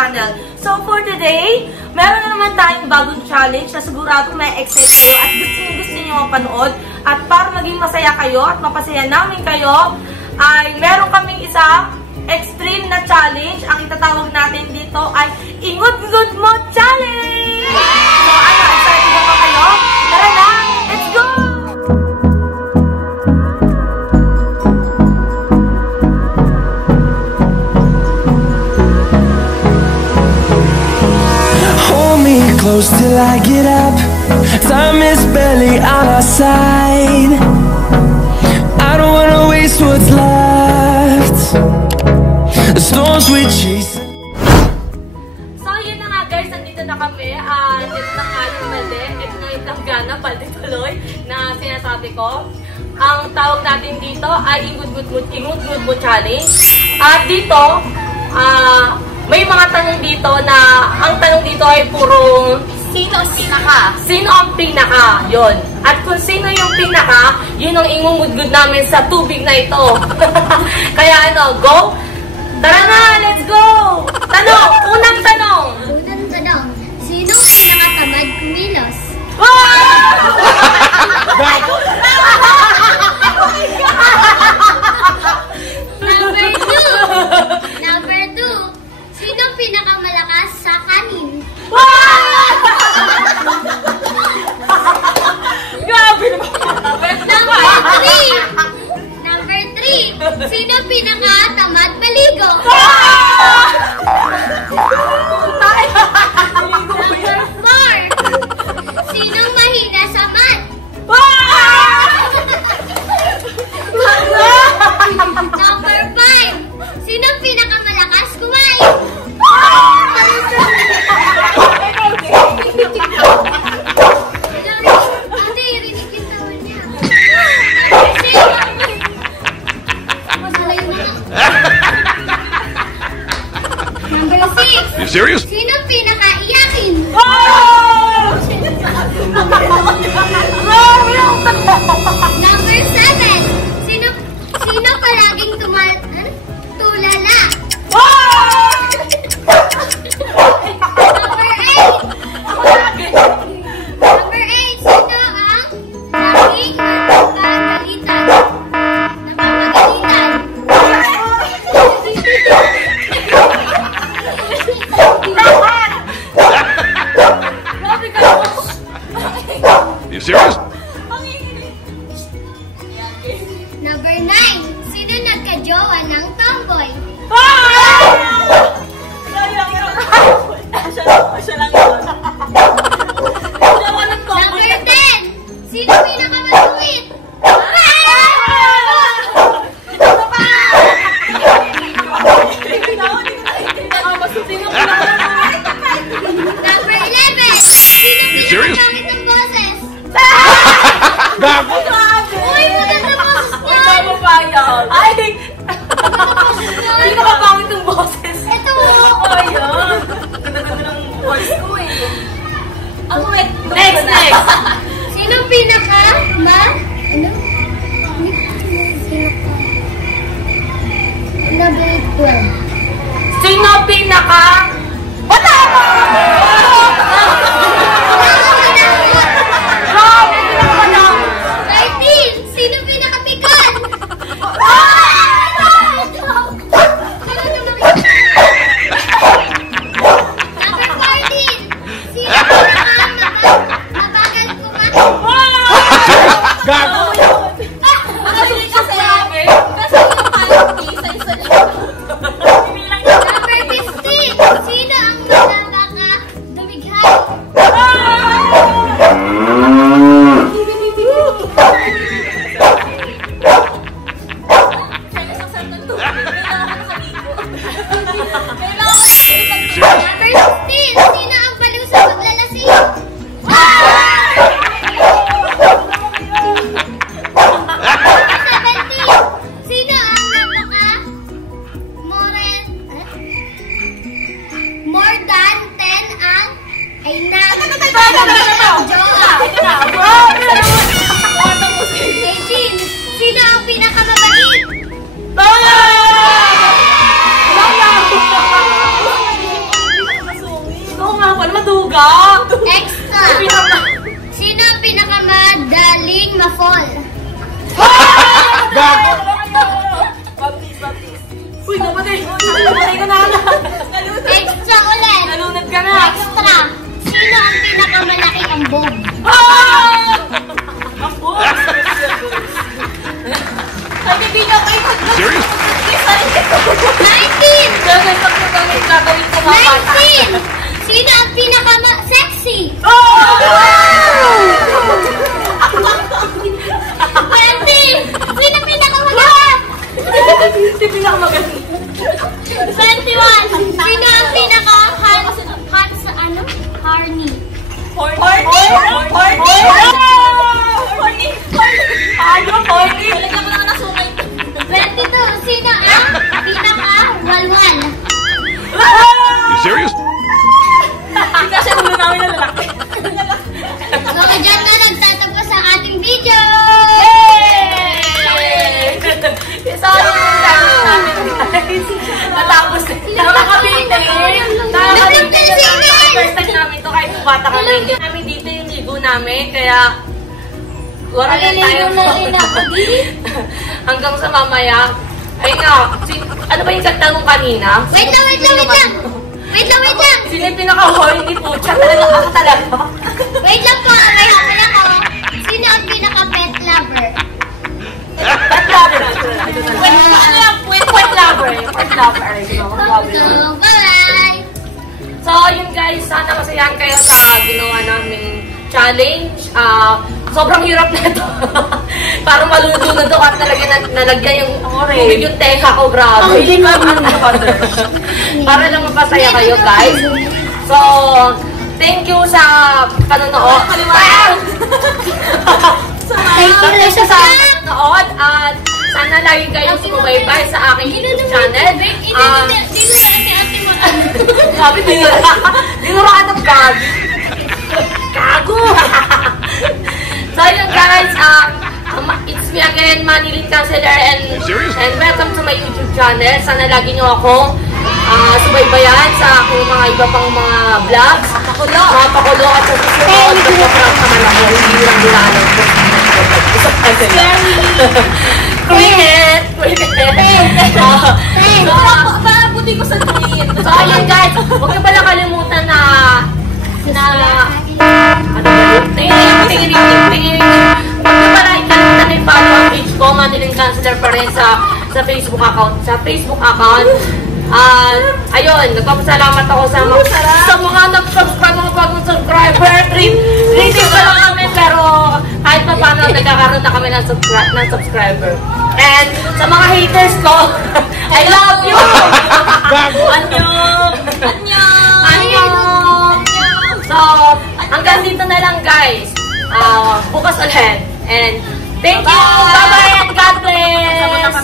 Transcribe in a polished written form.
channel. So for today, meron na naman tayong bagong challenge na sigurado may excite kayo at gusto niyo mapanood. At para maging masaya kayo at mapasaya namin kayo, ay meron kaming isang extreme na challenge. Ang itatawag natin dito ay Ingut-Ngut Mo Challenge! So ano, excited na ba kayo? Tara na! Let's go! Close till I get up. Time is barely on our side. I don't wanna waste what's left. The storms we chase. So yun na nga guys, nandito na kami. Ito na nga yung balde. Ito na yung tanggana, balde tuloy na sinasabi ko. Ang tawag natin dito ay Ingut-Ngut Mo Challenge. At dito, may mga tanong dito na, ang tanong dito ay puro sino ang pinaka? Sino ang pinaka? Yun. At kung sino yung pinaka, yun ang ingungudgud namin sa tubig na ito. Kaya ano, go? Tara na, let's go! Tanong! Unang tanong! Unang tanong, sino ang pinakatamad kumilos? Number 2, sino pinakamalakas sa kanin? Grabe naman! Number 3, sino pinakatamad maligo? Number 4, sinong mahina sa math? Number 5, sinong pinakamalakas kumain? Number 6. You serious? Sino pinakaiyakin? Number 7. Sino palaging tulala? Number 8. Number 8. Sino ang laging napapagalitan? You serious? Number 9. Sino nagka-jowa ng tomboy? Siya lang yun. Number 10. Sino pinakamasungit? Number 11. Sino pinakapangit ng boses? Uy, maganda boses niya! Tama ba yan? Ay! Hindi ka mapangit yung boses. Ito! Ayun. Ganda-ganda ng voice ko eh. Next! Sino pinaka ano? Number 12. Sino pinaka... Wala! pinakamalaki ang bob. Sabi niya kayo Serious? 19! Gagawin ko mga bata. 19! Sino ang pinaka-sexy? 20! Sino pinakamaganda? Hindi pinakamaganda. 21! Sino ang pinaka-hot sa ano? Horny. Horny! Talagyan ko lang ng sumay. 22! Sino ang pinaka-walwal? You serious? Kasi ulo namin na lalaki. So, dyan na nagtatapos ang ating video! Sorry yung dance namin, guys. Natapos na. Nakakabinte. First time namin to kahit bata kami. Namin dito yung ligo namin, kaya wala na tayo. Hanggang sa mamaya. Ay nga, ano ba yung kanta nung kanina? Wait lang! Sino yung pinaka-horny po? Siya talaga ako talaga. Wait lang po, kaya ko. Sino ang pinaka-pet lover? Pet lover. Pet lover. So, bye! So, yun guys, sana masayahan kayo sa ginawa naming challenge. Sobrang hirap na ito. Parang maluto na ito at nalagyan yung tubig yung tenga ko, grabe. Para lang mapasaya kayo, guys. So, thank you sa panonood. Thank you sa panonood at sana lagi kayong sumubaybay sa aking YouTube channel. Sabi, dinuraan ng bag. Gago! So yun guys, it's me again, Manilyn Counselor, and welcome to my YouTube channel. Sana lagi nyo akong subaybayan sa aking mga iba pang mga vlogs, mga pakulo at sa susunod, nagpa-prank naman ako, hindi lang nilalang ko. Cricket! Buti ko sa tweet. So yun guys, huwag nyo pala kalimutan na tingin. Huwag nyo pala ikalimutan na i-follow ang page ko, Manilyn Counselor pa rin sa Facebook account. Ayun, nagpapasalamat ako sa mga bagong subscriber. 3 pa lang kami, pero kahit pa paano nagkakaroon na kami ng subscriber. And sa mga haters ko, I love you! Annyeong! So, hanggang dito na lang guys. Bukas ulit. And thank you! Bye-bye and God bless!